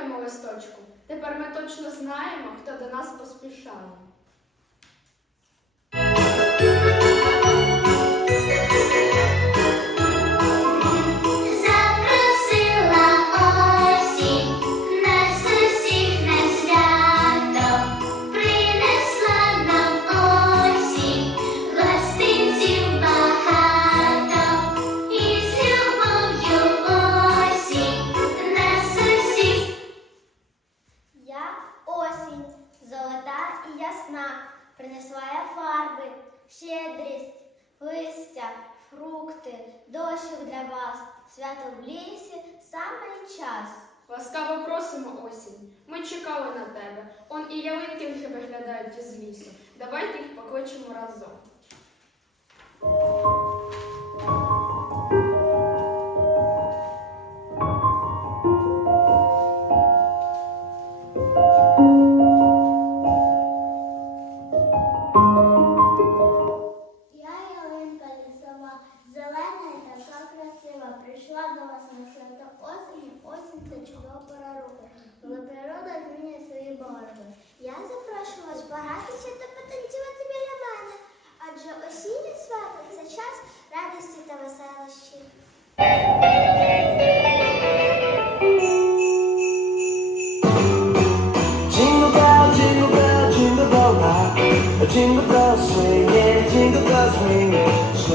Дякуємо листочку. Тепер ми точно знаємо, хто до нас поспішає. Для вас, свято в лісі, саме час. Ласкаво просимо осінь. Ми чекали на тебе. Он і ялинки виглядають із лісу. Давайте їх покличемо разом.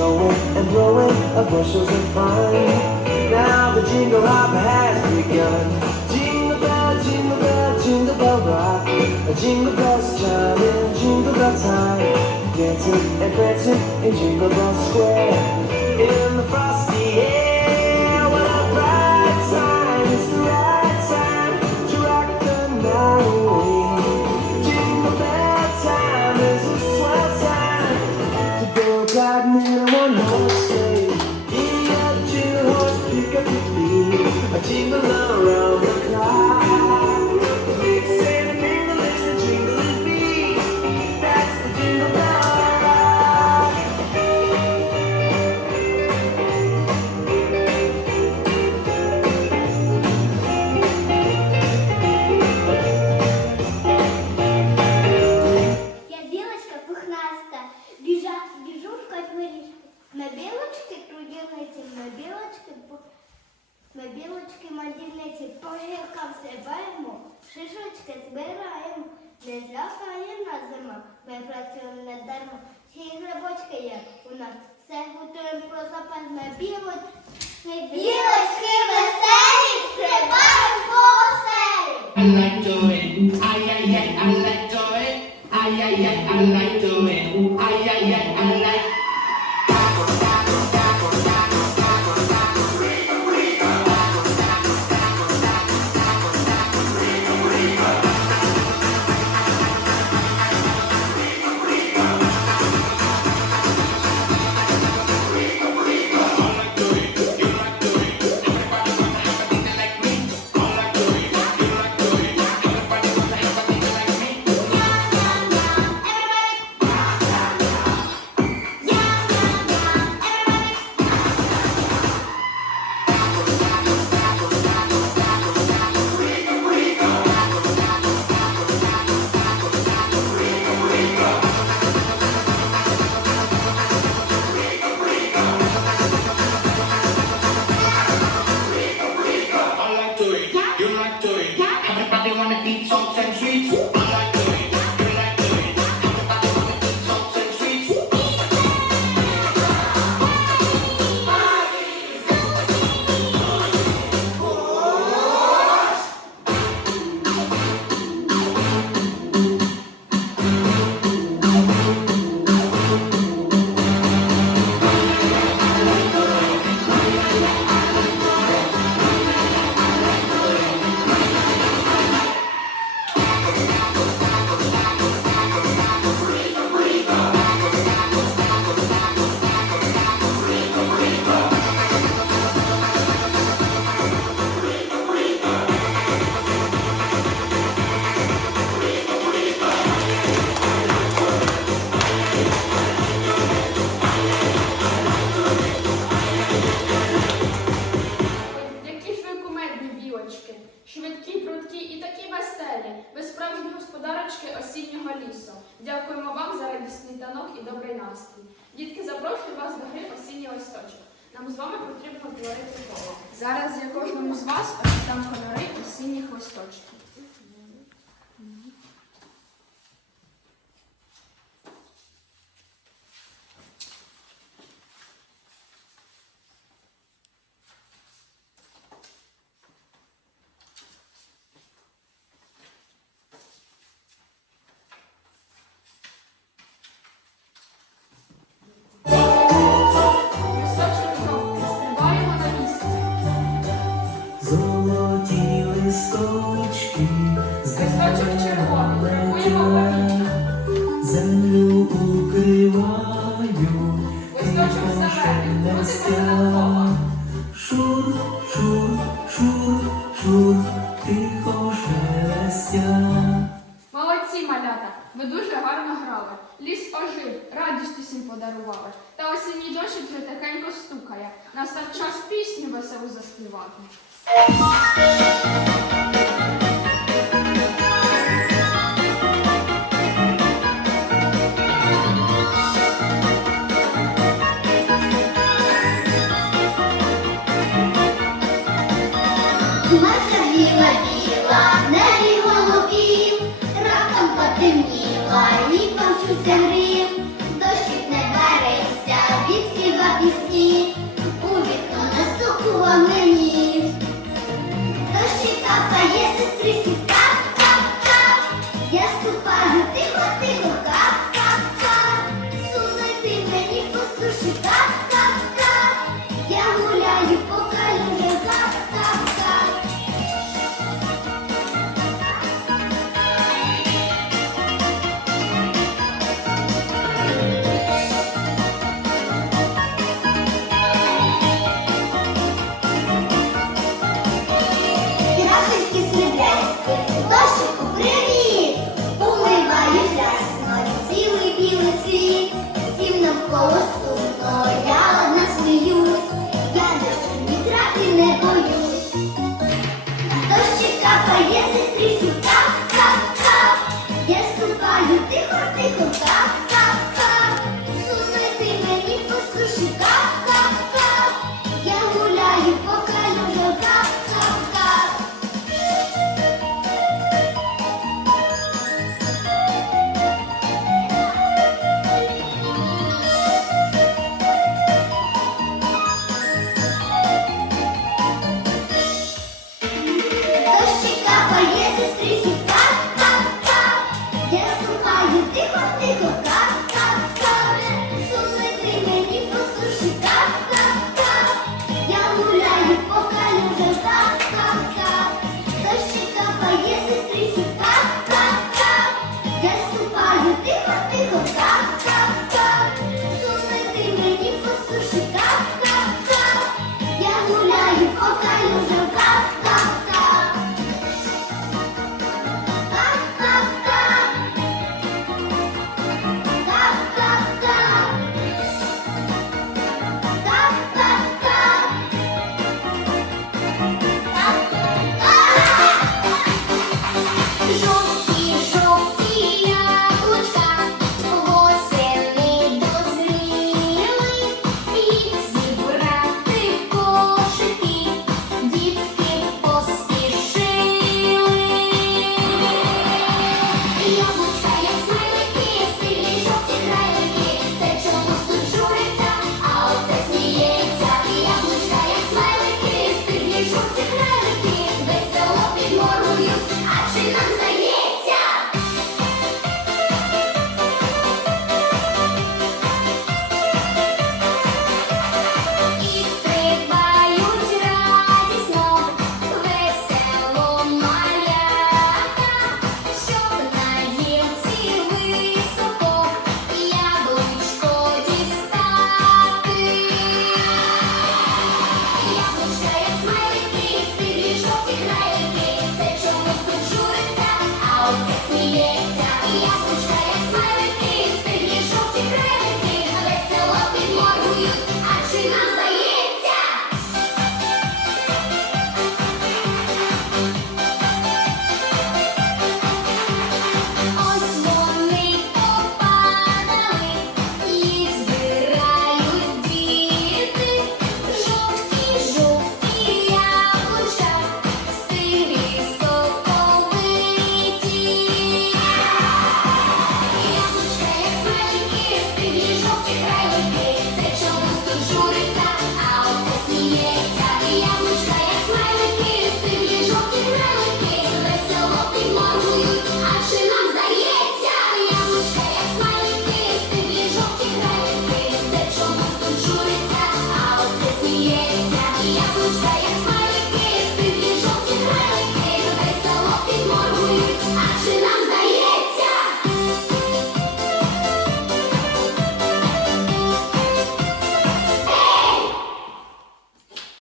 Snowing and blowing of bushels of fun. Now the jingle hop has begun. Jingle bell, jingle bell, jingle bell rock. A jingle bells chiming, jingle bell time. Dancing and prancing in Jingle Bell Square. In the frosty Ми білочки трудівниці, ми білочки, ми білочки мандівниці, по гілкам стрибаємо, шишочки збираємо, не злякає нас зима, ми працюємо не дарма. Ці грибочки є у нас, все готуємо про запас, ми білочки. Ми білочки веселі, стрибаємо по оселі. I like doing, ay ay ay, I like doing, ay ay ay, I like Нам з вами потрібно говорити коло. Зараз я кожному з вас, там фонари. дощик тихенько стукає. Настав час пісню веселу заспівати. у вікно настукував мені, дощі капає. Yeah.